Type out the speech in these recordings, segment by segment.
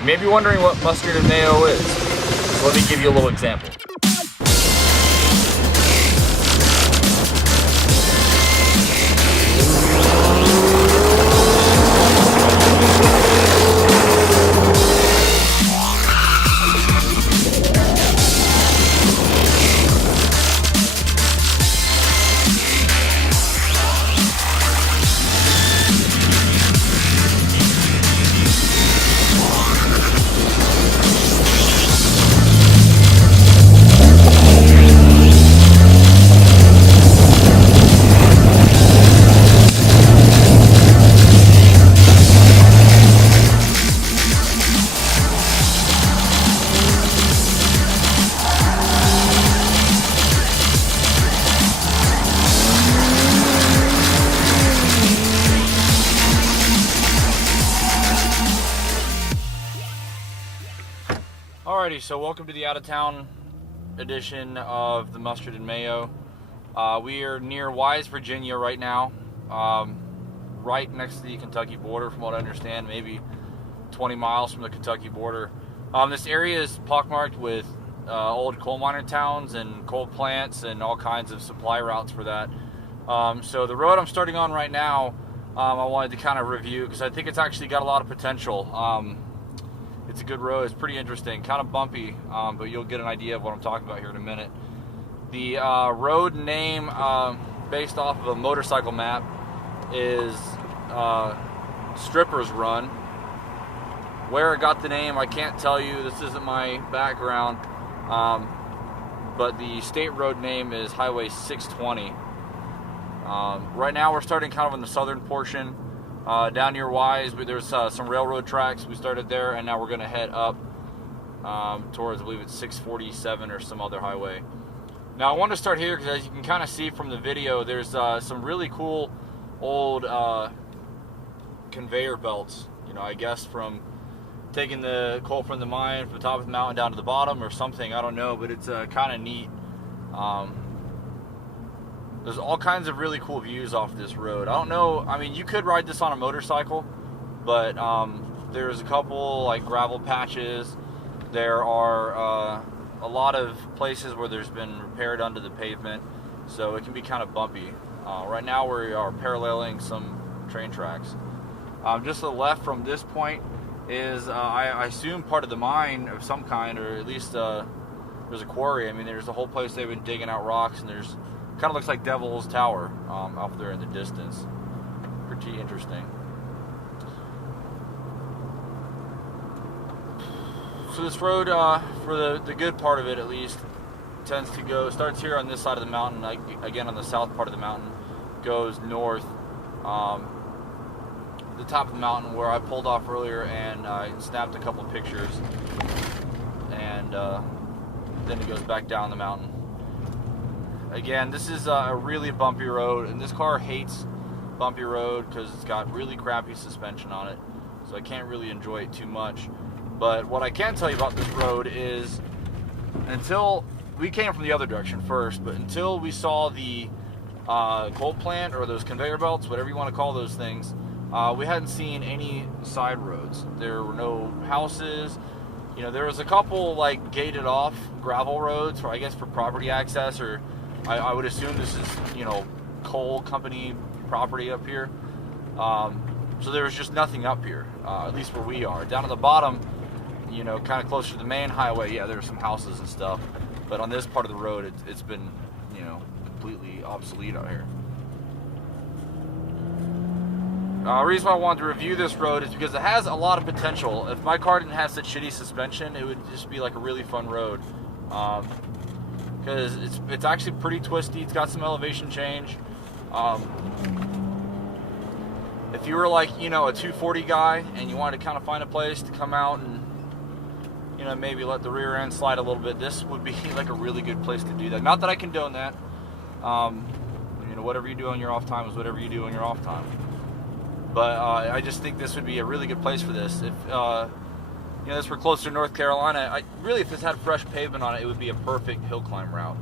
You may be wondering what mustard and mayo is, so let me give you a little example. Alrighty, so welcome to the out-of-town edition of the Mustard and Mayo. We are near Wise, Virginia right now, right next to the Kentucky border, from what I understand, maybe 20 miles from the Kentucky border. This area is pockmarked with old coal miner towns and coal plants and all kinds of supply routes for that. So the road I'm starting on right now, I wanted to kind of review because I think it's actually got a lot of potential. It's a good road. It's pretty interesting, kind of bumpy, but you'll get an idea of what I'm talking about here in a minute. The road name, based off of a motorcycle map, is Stripper's Run. Where it got the name, I can't tell you. This isn't my background, but the state road name is Highway 620. Right now we're starting kind of on the southern portion. Down near Wise, there's some railroad tracks. We started there, and now we're going to head up towards, I believe it's 647 or some other highway. Now, I want to start here because, as you can kind of see from the video, there's some really cool old conveyor belts. You know, I guess from taking the coal from the mine from the top of the mountain down to the bottom or something. I don't know, but it's kind of neat. There's all kinds of really cool views off this road. I don't know, I mean, you could ride this on a motorcycle, but there's a couple like gravel patches. There are a lot of places where there's been repaired under the pavement, so it can be kind of bumpy. Right now we are paralleling some train tracks. Just to the left from this point is, I assume, part of the mine of some kind, or at least there's a quarry. I mean, there's a whole place they've been digging out rocks, and there's kind of looks like Devil's Tower out there in the distance. Pretty interesting. So this road, for the good part of it at least, tends to go, starts here on this side of the mountain, again on the south part of the mountain, goes north. The top of the mountain where I pulled off earlier and I snapped a couple pictures, and then it goes back down the mountain. Again, this is a really bumpy road, and this car hates bumpy road because it's got really crappy suspension on it, so I can't really enjoy it too much. But what I can tell you about this road is, until we came from the other direction first, but until we saw the coal plant or those conveyor belts, whatever you want to call those things, we hadn't seen any side roads. There were no houses. You know, there was a couple like gated off gravel roads for, I guess, for property access, or I would assume this is, you know, coal company property up here. So there was just nothing up here, at least where we are. Down at the bottom, you know, kind of closer to the main highway, yeah, there are some houses and stuff. But on this part of the road, it's been, you know, completely obsolete out here. The reason why I wanted to review this road is because it has a lot of potential. If my car didn't have such shitty suspension, it would just be like a really fun road. Because it's actually pretty twisty. It's got some elevation change. If you were like, you know, a 240 guy and you wanted to kind of find a place to come out and, you know, maybe let the rear end slide a little bit, this would be like a really good place to do that. Not that I condone that. You know, whatever you do on your off time is whatever you do on your off time. But I just think this would be a really good place for this. If you know, this were closer to North Carolina, really, if this had fresh pavement on it, it would be a perfect hill climb route.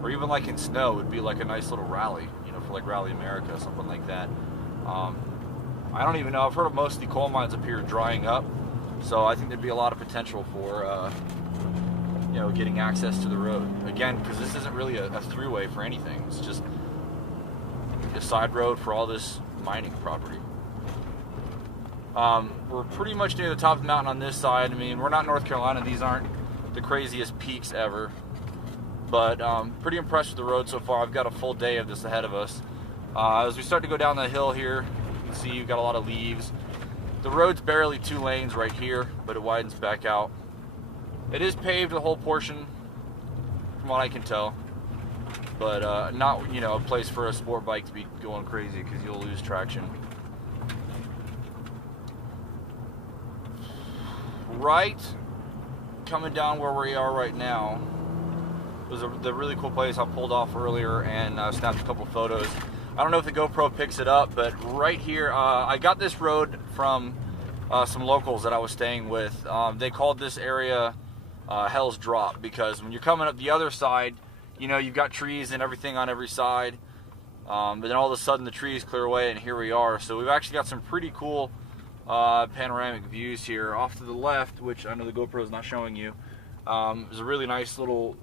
Or even like in snow, it would be like a nice little rally, you know, for like Rally America, something like that. I don't even know. I've heard of most of the coal mines up here drying up, so I think there'd be a lot of potential for you know, getting access to the road again, because this isn't really a throughway for anything. It's just a side road for all this mining property. We're pretty much near the top of the mountain on this side. I mean, we're not North Carolina. These aren't the craziest peaks ever, but pretty impressed with the road so far. I've got a full day of this ahead of us. As we start to go down the hill here, you can see you've got a lot of leaves. The road's barely 2 lanes right here, but it widens back out. It is paved the whole portion, from what I can tell, but not, you know, a place for a sport bike to be going crazy because you'll lose traction. Right, coming down where we are right now was the really cool place I pulled off earlier and snapped a couple photos. I don't know if the GoPro picks it up, but right here, I got this road from some locals that I was staying with. They called this area Hell's Drop, because when you're coming up the other side, you know, you've got trees and everything on every side, but then all of a sudden the trees clear away and here we are. So we've actually got some pretty cool panoramic views here. Off to the left, which I know the GoPro is not showing you, there's a really nice little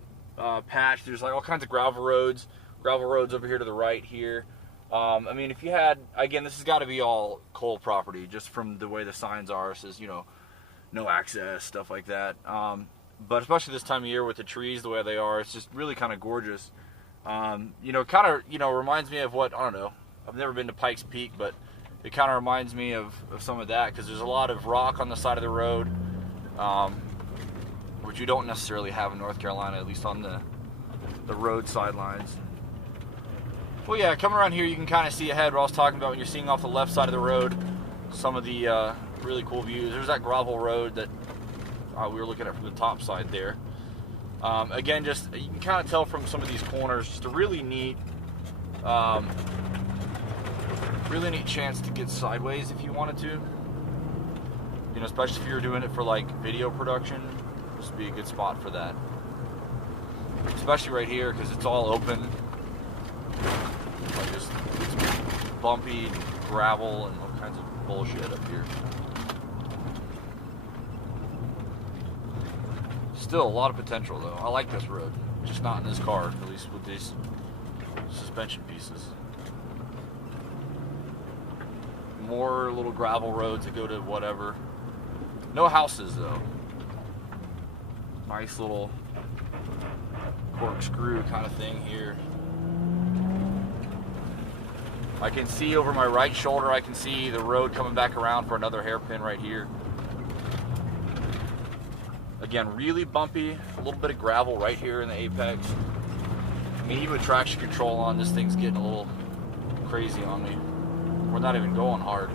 patch. There's like all kinds of gravel roads over here to the right here. I mean, if you had, again, this has got to be all coal property just from the way the signs are. It says, you know, no access, stuff like that. But especially this time of year with the trees the way they are, it's just really kind of gorgeous. You know, kind of, you know, reminds me of what, I don't know, I've never been to Pikes Peak, but it kind of reminds me of some of that, because there's a lot of rock on the side of the road, which you don't necessarily have in North Carolina, at least on the road sidelines. Well, yeah, coming around here, you can kind of see ahead what I was talking about when you're seeing off the left side of the road some of the really cool views. There's that gravel road that we were looking at from the top side there. Again, just you can kind of tell from some of these corners, just a really neat chance to get sideways if you wanted to. You know, especially if you're doing it for like video production, this would be a good spot for that. Especially right here because it's all open. Like just it's bumpy gravel and all kinds of bullshit up here. Still a lot of potential though. I like this road, just not in this car, at least with these suspension pieces. More little gravel roads that go to whatever. No houses though. Nice little corkscrew kind of thing here. I can see over my right shoulder, I can see the road coming back around for another hairpin right here. Again, really bumpy, a little bit of gravel right here in the apex. I mean, even with traction control on, this thing's getting a little crazy on me. We're not even going hard.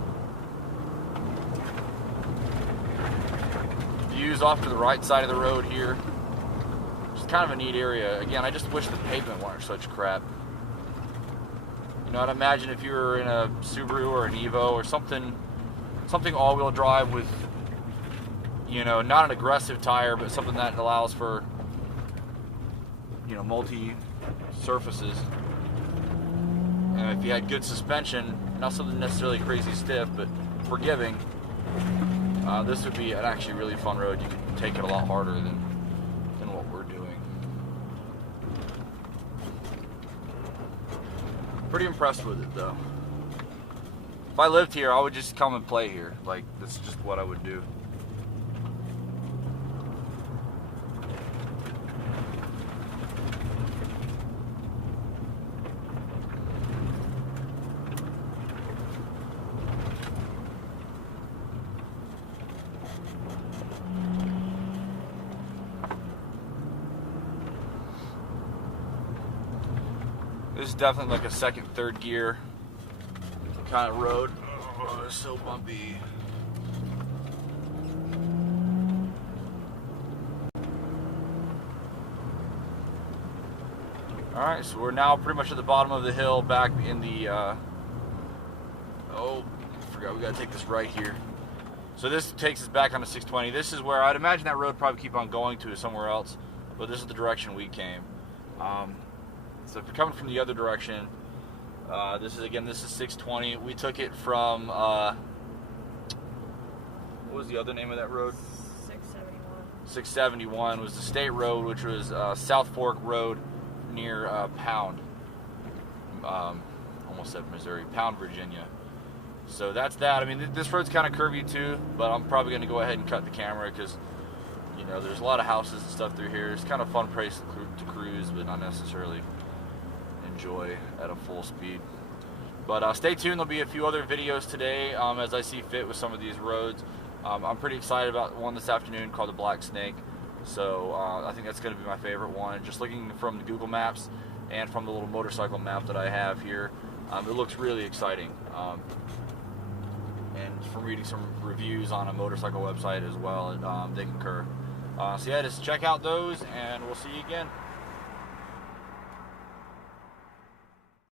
Views off to the right side of the road here. Just kind of a neat area. Again, I just wish the pavement weren't such crap. You know, I'd imagine if you were in a Subaru or an Evo or something all-wheel drive with, you know, not an aggressive tire, but something that allows for, you know, multi-surfaces. And if you had good suspension, not something necessarily crazy stiff, but forgiving, this would be an actually really fun road. You could take it a lot harder than what we're doing. Pretty impressed with it though. If I lived here, I would just come and play here. Like, that's just what I would do. This is definitely like a second, third gear kind of road. Oh, it's so bumpy. Alright, so we're now pretty much at the bottom of the hill, back in the, oh, I forgot, we gotta take this right here. So this takes us back onto 620. This is where I'd imagine that road probably keep on going to somewhere else, but this is the direction we came. So if you're coming from the other direction, This is 620. We took it from, what was the other name of that road? 671 was the state road, which was South Fork Road near Pound. Almost said Missouri. Pound, Virginia. So that's that. I mean, this road's kind of curvy too, but I'm probably going to go ahead and cut the camera because, you know, there's a lot of houses and stuff through here. It's kind of a fun place to cruise, but not necessarily enjoy at a full speed. But stay tuned. There'll be a few other videos today as I see fit with some of these roads. I'm pretty excited about one this afternoon called the Black Snake. So I think that's going to be my favorite one. Just looking from the Google Maps and from the little motorcycle map that I have here, it looks really exciting. And from reading some reviews on a motorcycle website as well, they concur. So yeah, just check out those, and we'll see you again.